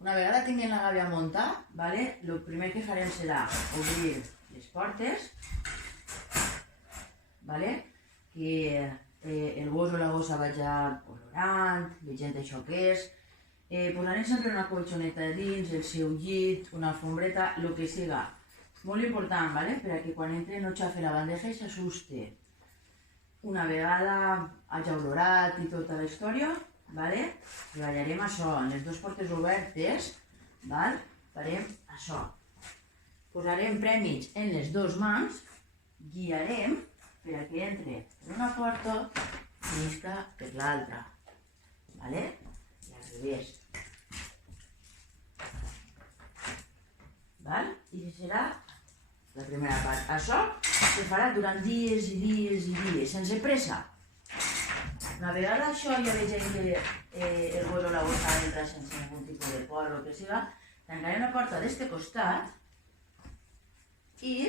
Una vegada tinguem la gàbia muntada, el primer que farem serà obrir les portes, que el gos o la gossa vagi olorant, veient això que és. Posarem sempre una colxoneta de dins, el seu llit, una alfombreta, el que siga. Molt important, perquè quan entre no xafi la bandeja i s'assuste. Una vegada hagi olorat i tota la història, treballarem això, en les dues portes obertes, farem això. Posarem prèmits en les dues mans, guiarem perquè entre per una porta i isca per l'altra. I al revés. I serà la primera part. Això se farà durant dies i dies i dies, sense pressa. Una vegada això ja vegem que el gos o la gossa entra sense ningú tipus de por o el que siga, tancarem la porta d'este costat i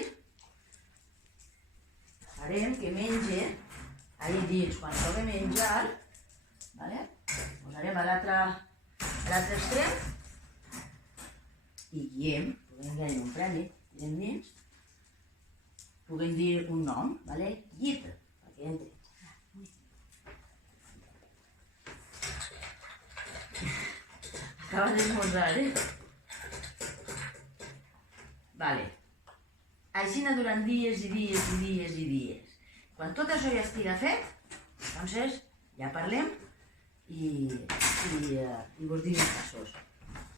farem que mengi allà dins. Quan trobi menjar, posarem a l'altre extrem i guiem. Podem dir un premi, direm dins, puguem dir un nom, llit, perquè entri. Acaba d'esmorzar, Així durant dies i dies i dies i dies. Quan tot això ja estiga fet, doncs ja parlem i vos direm passos.